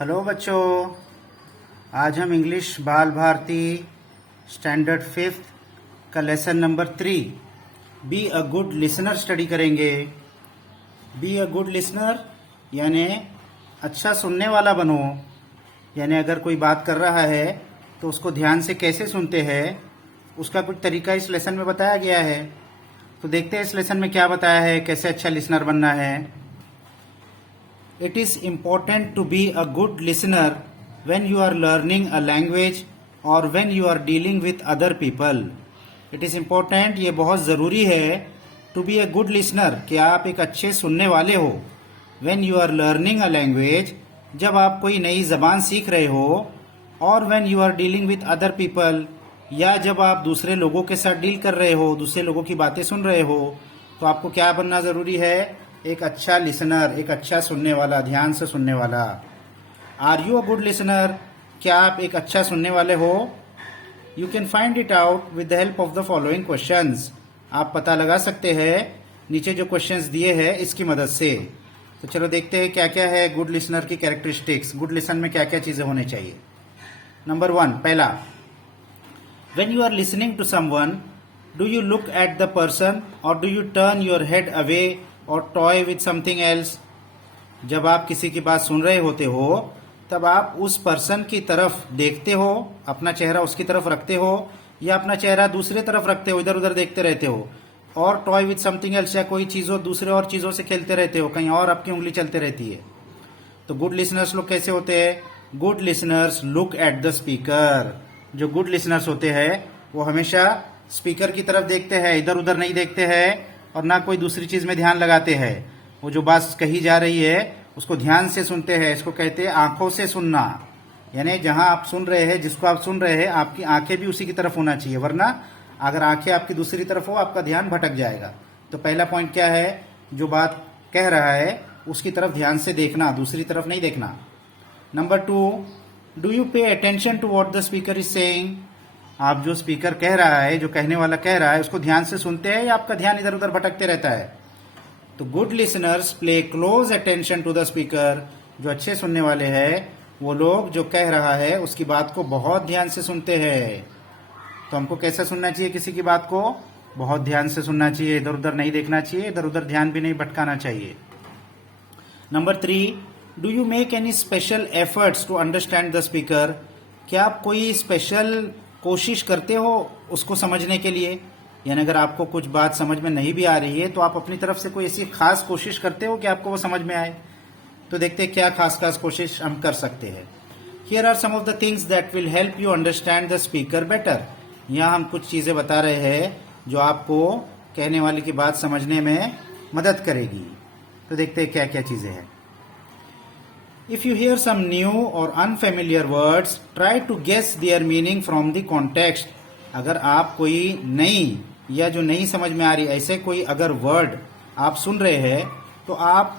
Hello बच्चों, आज हम इंग्लिश बाल भारती स्टैंडर्ड 5th का lesson number 3 be a good listener study करेंगे। बी अ गुड लिसनर यानी अच्छा सुनने वाला बनो। यानी अगर कोई बात कर रहा है तो उसको ध्यान से कैसे सुनते हैं उसका कुछ तरीका इस लेसन में बताया गया है। तो देखते हैं इस लेसन में क्या बताया है, कैसे अच्छा लिसनर बनना है। It is important to be a good listener when you are learning a language or when you are dealing with other people. It is important, ये बहुत ज़रूरी है to be a good listener कि आप एक अच्छे सुनने वाले हो। When you are learning a language, जब आप कोई नई ज़बान सीख रहे हो, और when you are dealing with other people, या जब आप दूसरे लोगों के साथ डील कर रहे हो, दूसरे लोगों की बातें सुन रहे हो, तो आपको क्या बनना ज़रूरी है? एक अच्छा लिसनर, एक अच्छा सुनने वाला, ध्यान से सुनने वाला। Are you a good listener? क्या आप एक अच्छा सुनने वाले हो? You can find it out with the help of the following questions. आप पता लगा सकते हैं नीचे जो क्वेश्चंस दिए हैं इसकी मदद से। तो चलो देखते हैं क्या क्या है गुड लिसनर की कैरेक्टरिस्टिक्स। गुड लिसन में क्या क्या चीजें होने चाहिए। नंबर 1, पहला, when you are listening to someone, do you look at the person और do you turn your head away और टॉय विथ समथिंग एल्स? जब आप किसी की बात सुन रहे होते हो तब आप उस पर्सन की तरफ देखते हो, अपना चेहरा उसकी तरफ रखते हो, या अपना चेहरा दूसरी तरफ रखते हो, इधर उधर देखते रहते हो, और टॉय विथ समथिंग एल्स या कोई चीजों दूसरे और चीजों से खेलते रहते हो, कहीं और आपकी उंगली चलते रहती है। तो गुड लिसनर्स लोग कैसे होते हैं? Good listeners look at the speaker. जो गुड लिसनर्स होते हैं वो हमेशा स्पीकर की तरफ देखते हैं, इधर उधर नहीं देखते हैं और ना कोई दूसरी चीज में ध्यान लगाते हैं। वो जो बात कही जा रही है उसको ध्यान से सुनते हैं। इसको कहते हैं आंखों से सुनना। यानी जहां आप सुन रहे हैं, जिसको आप सुन रहे हैं, आपकी आंखें भी उसी की तरफ होना चाहिए, वरना अगर आंखें आपकी दूसरी तरफ हो आपका ध्यान भटक जाएगा। तो पहला पॉइंट क्या है? जो बात कह रहा है उसकी तरफ ध्यान से देखना, दूसरी तरफ नहीं देखना। Number 2, do you pay attention to what the speaker is saying? आप जो स्पीकर कह रहा है, जो कहने वाला कह रहा है, उसको ध्यान से सुनते हैं या आपका ध्यान इधर उधर भटकते रहता है? तो good listeners play close attention to the speaker. जो अच्छे सुनने वाले हैं वो लोग जो कह रहा है उसकी बात को बहुत ध्यान से सुनते हैं। तो हमको कैसा सुनना चाहिए? किसी की बात को बहुत ध्यान से सुनना चाहिए, इधर उधर नहीं देखना चाहिए, इधर उधर ध्यान भी नहीं भटकाना चाहिए। Number 3, do you make any special efforts to understand the speaker? क्या आप कोई स्पेशल कोशिश करते हो उसको समझने के लिए? यानी अगर आपको कुछ बात समझ में नहीं भी आ रही है तो आप अपनी तरफ से कोई ऐसी खास कोशिश करते हो कि आपको वो समझ में आए? तो देखते हैं क्या खास खास कोशिश हम कर सकते हैं। Here are some of the things that will help you understand the speaker better. यहाँ हम कुछ चीजें बता रहे हैं जो आपको कहने वाले की बात समझने में मदद करेगी। तो देखते हैं क्या क्या चीजें हैं। If you hear some new or unfamiliar words, try to guess their meaning from the context. अगर आप कोई नई या जो नहीं समझ में आ रही ऐसे कोई अगर वर्ड आप सुन रहे हैं तो आप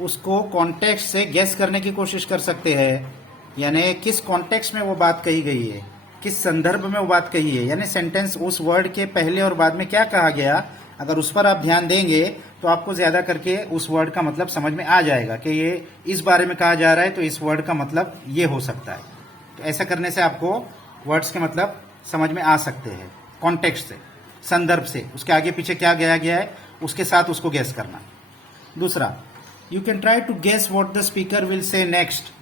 उसको कॉन्टेक्स्ट से गेस करने की कोशिश कर सकते हैं। यानी किस कॉन्टेक्स्ट में वो बात कही गई है, किस संदर्भ में वो बात कही है, यानी सेंटेंस उस वर्ड के पहले और बाद में क्या कहा गया, अगर उस पर आप ध्यान देंगे तो आपको ज्यादा करके उस वर्ड का मतलब समझ में आ जाएगा कि ये इस बारे में कहा जा रहा है तो इस वर्ड का मतलब ये हो सकता है। तो ऐसा करने से आपको वर्ड्स के मतलब समझ में आ सकते हैं कॉन्टेक्स्ट से, संदर्भ से, उसके आगे पीछे क्या गया गया है उसके साथ उसको गेस करना। दूसरा, you can try to guess what the speaker will say next.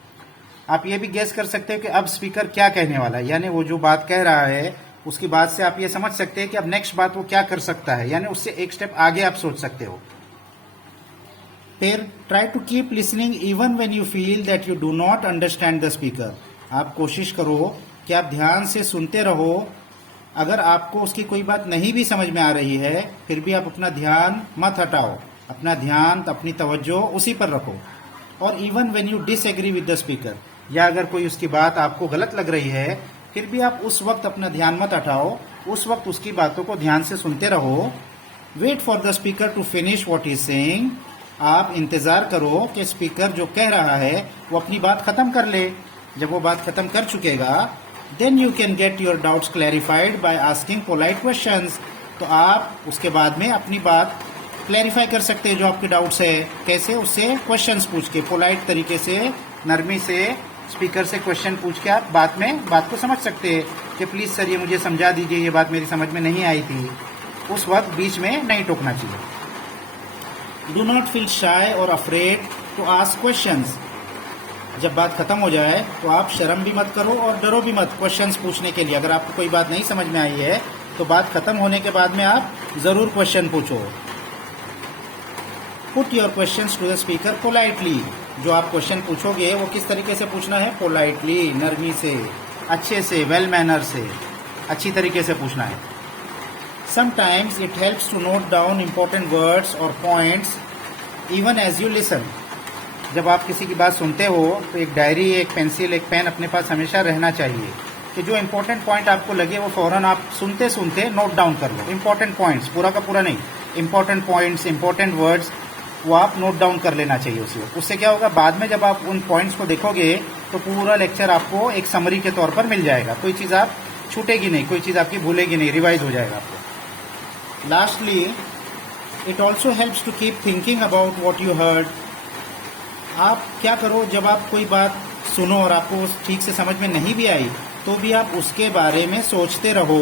आप ये भी गेस कर सकते हो कि अब स्पीकर क्या कहने वाला है, यानी वो जो बात कह रहा है उसकी बात से आप ये समझ सकते हैं कि अब नेक्स्ट बात वो क्या कर सकता है, यानी उससे एक स्टेप आगे आप सोच सकते हो। फिर try to keep listening even when you feel that you do not understand the speaker. आप कोशिश करो कि आप ध्यान से सुनते रहो। अगर आपको उसकी कोई बात नहीं भी समझ में आ रही है फिर भी आप अपना ध्यान मत हटाओ, अपना ध्यान, अपनी तवज्जो उसी पर रखो। और even when you disagree with the speaker, या अगर कोई उसकी बात आपको गलत लग रही है फिर भी आप उस वक्त अपना ध्यान मत हटाओ, उस वक्त उसकी बातों को ध्यान से सुनते रहो। Wait for the speaker to finish what he is saying. आप इंतजार करो कि स्पीकर जो कह रहा है वो अपनी बात खत्म कर ले। जब वो बात खत्म कर चुकेगा then you can get your doubts clarified by asking polite questions. तो आप उसके बाद में अपनी बात क्लैरिफाई कर सकते हैं जो आपके डाउट्स है। कैसे? उससे क्वेश्चंस पूछ के, पोलाइट तरीके से, नरमी से स्पीकर से क्वेश्चन पूछ के आप बात को समझ सकते हैं कि प्लीज़ सर ये मुझे समझा दीजिए, ये बात मेरी समझ में नहीं आई थी। उस वक्त बीच में नहीं टोकना चाहिए। डू नॉट फील शाय और अफ्रेड टू आस्क क्वेश्चंस। जब बात खत्म हो जाए तो आप शर्म भी मत करो और डरो भी मत क्वेश्चंस पूछने के लिए। अगर आपको कोई बात नहीं समझ में आई है तो बात खत्म होने के बाद में आप ज़रूर क्वेश्चन पूछो। Put your questions to the speaker politely. जो आप क्वेश्चन पूछोगे वो किस तरीके से पूछना है? पोलाइटली, नरमी से, अच्छे से, वेल मैनर से, अच्छी तरीके से पूछना है। Sometimes it helps to note down important words और points even as you listen. जब आप किसी की बात सुनते हो तो एक डायरी, एक पेंसिल, एक पेन अपने पास हमेशा रहना चाहिए कि जो इम्पोर्टेंट पॉइंट आपको लगे वो फौरन आप सुनते सुनते नोट डाउन कर लो। इम्पोर्टेंट पॉइंट्स, पूरा का पूरा नहीं, इम्पोर्टेंट पॉइंट्स, इम्पोर्टेंट वर्ड्स वो आप नोट डाउन कर लेना चाहिए उसी वक्त। उससे क्या होगा, बाद में जब आप उन पॉइंट्स को देखोगे तो पूरा लेक्चर आपको एक समरी के तौर पर मिल जाएगा। कोई चीज़ आप छूटेगी नहीं, कोई चीज़ आपकी भूलेगी नहीं, रिवाइज हो जाएगा आपको। Lastly, it also helps to keep thinking about what you heard. आप क्या करो, जब आप कोई बात सुनो और आपको ठीक से समझ में नहीं भी आई तो भी आप उसके बारे में सोचते रहो।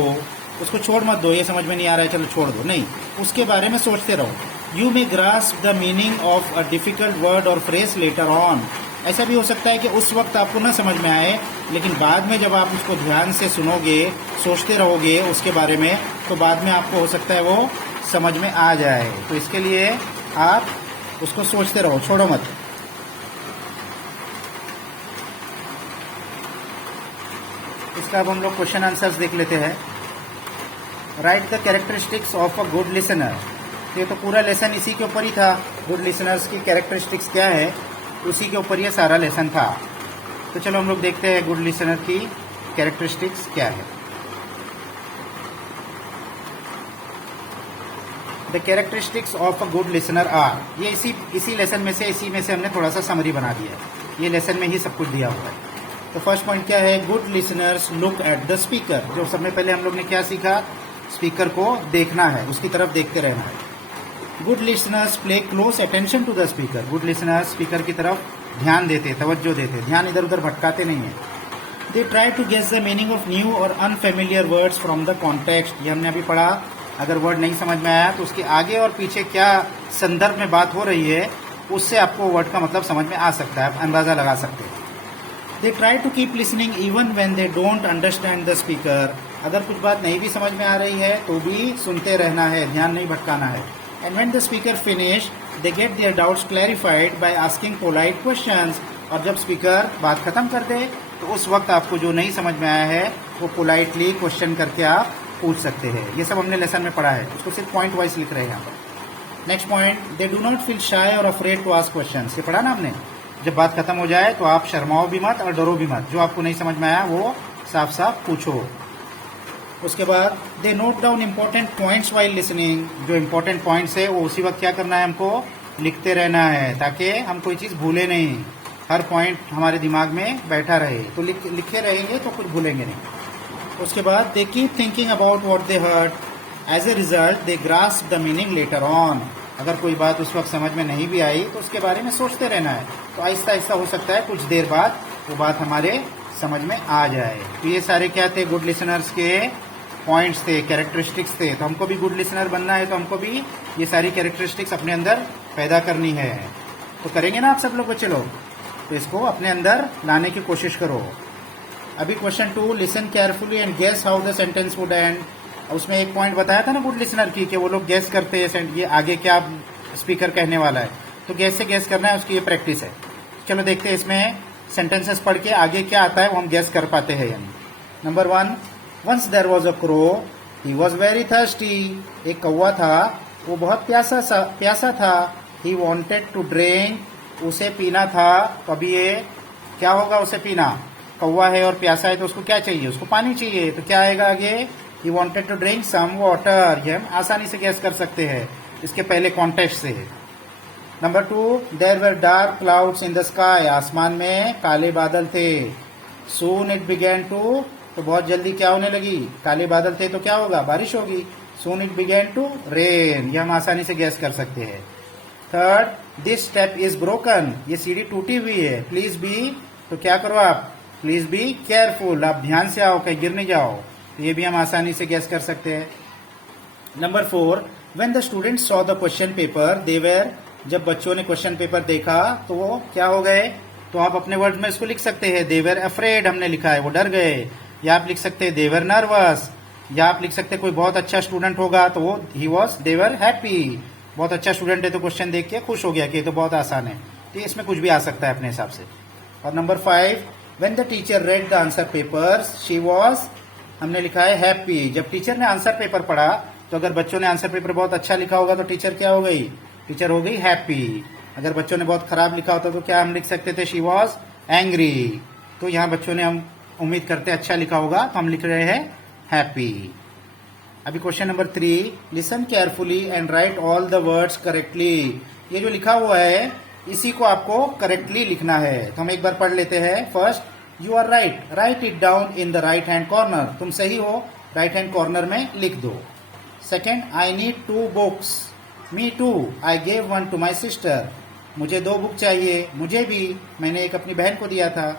उसको छोड़ मत दो, ये समझ में नहीं आ रहा है चलो छोड़ दो, नहीं, उसके बारे में सोचते रहो। You may grasp the meaning of a difficult word और फ्रेज लेटर ऑन। ऐसा भी हो सकता है कि उस वक्त आपको ना समझ में आए, लेकिन बाद में जब आप उसको ध्यान से सुनोगे, सोचते रहोगे उसके बारे में, तो बाद में आपको हो सकता है वो समझ में आ जाए। तो इसके लिए आप उसको सोचते रहो, छोड़ो मत। इसका अब हम लोग क्वेश्चन आंसर्स देख लेते हैं। Right the characteristics of a good listener. ये तो पूरा लेसन इसी के ऊपर ही था, गुड लिसनर्स की कैरेक्टरिस्टिक्स क्या है, उसी के ऊपर ये सारा लेसन था। तो चलो हम लोग देखते हैं गुड लिसनर की कैरेक्टरिस्टिक्स क्या है। The characteristics of a good listener are, ये इसी लेसन में से हमने थोड़ा सा समरी बना दिया है। ये लेसन में ही सब कुछ दिया हुआ है। तो फर्स्ट पॉइंट क्या है, good listeners look at the speaker. जो सबसे पहले हम लोग ने क्या सीखा, स्पीकर को देखना है, उसकी तरफ देखते रहना है। Good listeners play close attention to the speaker. Good listeners speaker की तरफ ध्यान देते, तवज्जो देते, ध्यान इधर उधर भटकाते नहीं है। They try to guess the meaning of new और unfamiliar words from the context. ये हमने अभी पढ़ा। अगर वर्ड नहीं समझ में आया तो उसके आगे और पीछे क्या संदर्भ में बात हो रही है, उससे आपको वर्ड का मतलब समझ में आ सकता है, आप अंदाजा लगा सकते हैं। They try to keep listening even when they don't understand the speaker. अगर कुछ बात नहीं भी समझ में आ रही है तो भी सुनते रहना है, ध्यान नहीं भटकाना है। And when the speaker finish they get their doubts clarified by asking polite questions. और जब स्पीकर बात खत्म कर दे तो उस वक्त आपको जो नहीं समझ में आया है वो पोलाइटली क्वेश्चन करके आप पूछ सकते हैं। ये सब हमने लेसन में पढ़ा है, उसको सिर्फ पॉइंट वाइज लिख रहे हैं यहाँ पर। Next point, they do not feel shy और अफ्रेड टू आस्क क्वेश्चंस। ये पढ़ा ना आपने। जब बात खत्म हो जाए तो आप शर्माओ भी मत और डरो भी मत। जो आपको नहीं समझ में आया वो साफ साफ पूछो। उसके बाद they note down important points while listening. जो इम्पोर्टेंट पॉइंट्स है वो उसी वक्त क्या करना है, हमको लिखते रहना है, ताकि हम कोई चीज़ भूले नहीं, हर पॉइंट हमारे दिमाग में बैठा रहे। तो लिखे रहेंगे तो कुछ भूलेंगे नहीं। उसके बाद they keep thinking about what they heard. As a result they grasp the meaning later on. अगर कोई बात उस वक्त समझ में नहीं भी आई तो उसके बारे में सोचते रहना है, तो आहिस्ता आहिस्ता हो सकता है कुछ देर बाद वो बात हमारे समझ में आ जाए। तो ये सारे क्या थे, गुड लिसनर्स के पॉइंट्स थे, कैरेक्टरिस्टिक्स थे। तो हमको भी गुड लिसनर बनना है तो हमको भी ये सारी कैरेक्टरिस्टिक्स अपने अंदर पैदा करनी है। तो करेंगे ना आप सब लोग, बच्चे लोग? तो इसको अपने अंदर लाने की कोशिश करो। अभी question 2, listen carefully and guess how the sentence would end. उसमें एक पॉइंट बताया था ना गुड लिसनर की, कि वो लोग गेस करते हैं ये आगे क्या स्पीकर कहने वाला है, तो गेस से गेस करना है, उसकी ये प्रैक्टिस है। चलो देखते हैं इसमें सेंटेंसेस पढ़ के आगे क्या आता है वो हम गेस कर पाते हैं यानी। Number 1, once there was a crow he was very thirsty. एक कौवा था, वो बहुत प्यासा था। ही वॉन्टेड टू ड्रिंक, उसे पीना था। तो अभी ये क्या होगा, उसे पीना। कौवा है और प्यासा है तो उसको क्या चाहिए, उसको पानी चाहिए। तो क्या आएगा आगे, He wanted to drink some water। ये हम आसानी से गैस कर सकते हैं इसके पहले कॉन्टेक्स्ट से। Number 2, there were dark clouds in the sky। आसमान में काले बादल थे। Soon it began to, तो बहुत जल्दी क्या होने लगी, काले बादल थे तो क्या होगा, बारिश होगी। Soon it began to rain। ये हम आसानी से गैस कर सकते हैं। Third, this step is broken। ये सीढ़ी टूटी हुई है। Please be तो क्या करो आप, प्लीज बी केयरफुल, आप ध्यान से आओ, कहीं गिर नहीं जाओ। ये भी हम आसानी से गैस कर सकते हैं। Number 4, when the student saw the question paper they were, जब बच्चों ने क्वेश्चन पेपर देखा तो वो क्या हो गए, तो आप अपने वर्ड में इसको लिख सकते हैं दे वेर अफ्रेड, हमने लिखा है वो डर गए, या आप लिख सकते हैं दे वेर नर्वस, या आप लिख सकते हैं कोई बहुत अच्छा स्टूडेंट होगा तो वो he was they were happy, बहुत अच्छा स्टूडेंट है तो क्वेश्चन देख के खुश हो गया कि ये तो बहुत आसान है। तो इसमें कुछ भी आ सकता है अपने हिसाब से। और number 5, when the teacher read the answer paper she was, हमने लिखा है हैप्पी, जब टीचर ने आंसर पेपर पढ़ा तो अगर बच्चों ने आंसर पेपर बहुत अच्छा लिखा होगा तो टीचर क्या हो गई, टीचर हो गई हैप्पी। अगर बच्चों ने बहुत खराब लिखा होता तो क्या हम लिख सकते थे, शी वॉज एंग्री। तो यहाँ बच्चों ने, हम उम्मीद करते हैं अच्छा लिखा होगा तो हम लिख रहे हैं हैप्पी। अभी question number 3, listen carefully and right all the words correctly. ये जो लिखा हुआ है इसी को आपको करेक्टली लिखना है। तो हम एक बार पढ़ लेते हैं। First, you are right, write it down in the right hand corner, तुम सही हो, राइट हैंड कॉर्नर में लिख दो। Second, I need 2 books, me too, I gave 1 to my sister, मुझे 2 बुक चाहिए, मुझे भी, मैंने एक अपनी बहन को दिया था।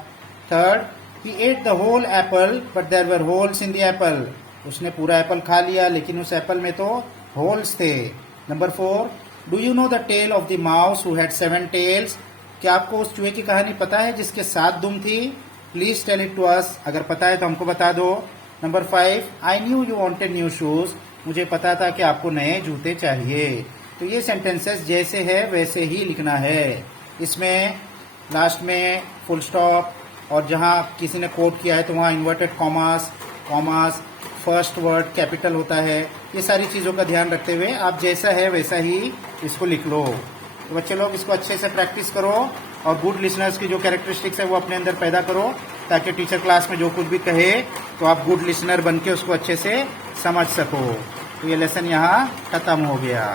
Third, he ate the whole apple but there were holes in the apple, उसने पूरा एप्पल खा लिया लेकिन उस एप्पल में तो होल्स थे। Number 4, do you know the tale of the mouse who had 7 tails, क्या आपको उस चूहे की कहानी पता है जिसके 7 दुम थी? Please tell it to us, अगर पता है तो हमको बता दो। Number 5, I knew you wanted new shoes, मुझे पता था कि आपको नए जूते चाहिए। तो ये सेंटेंसेस जैसे है वैसे ही लिखना है। इसमें लास्ट में फुल स्टॉप, और जहां किसी ने कोट किया है तो वहां inverted commas, commas, first word capital होता है। ये सारी चीज़ों का ध्यान रखते हुए आप जैसा है वैसा ही इसको लिख लो। तो बच्चे लोग इसको अच्छे से प्रैक्टिस करो और गुड लिसनर्स की जो कैरेक्टरिस्टिक्स है वो अपने अंदर पैदा करो, ताकि टीचर क्लास में जो कुछ भी कहे तो आप गुड लिसनर बन के उसको अच्छे से समझ सको। तो ये लेसन यहाँ खत्म हो गया।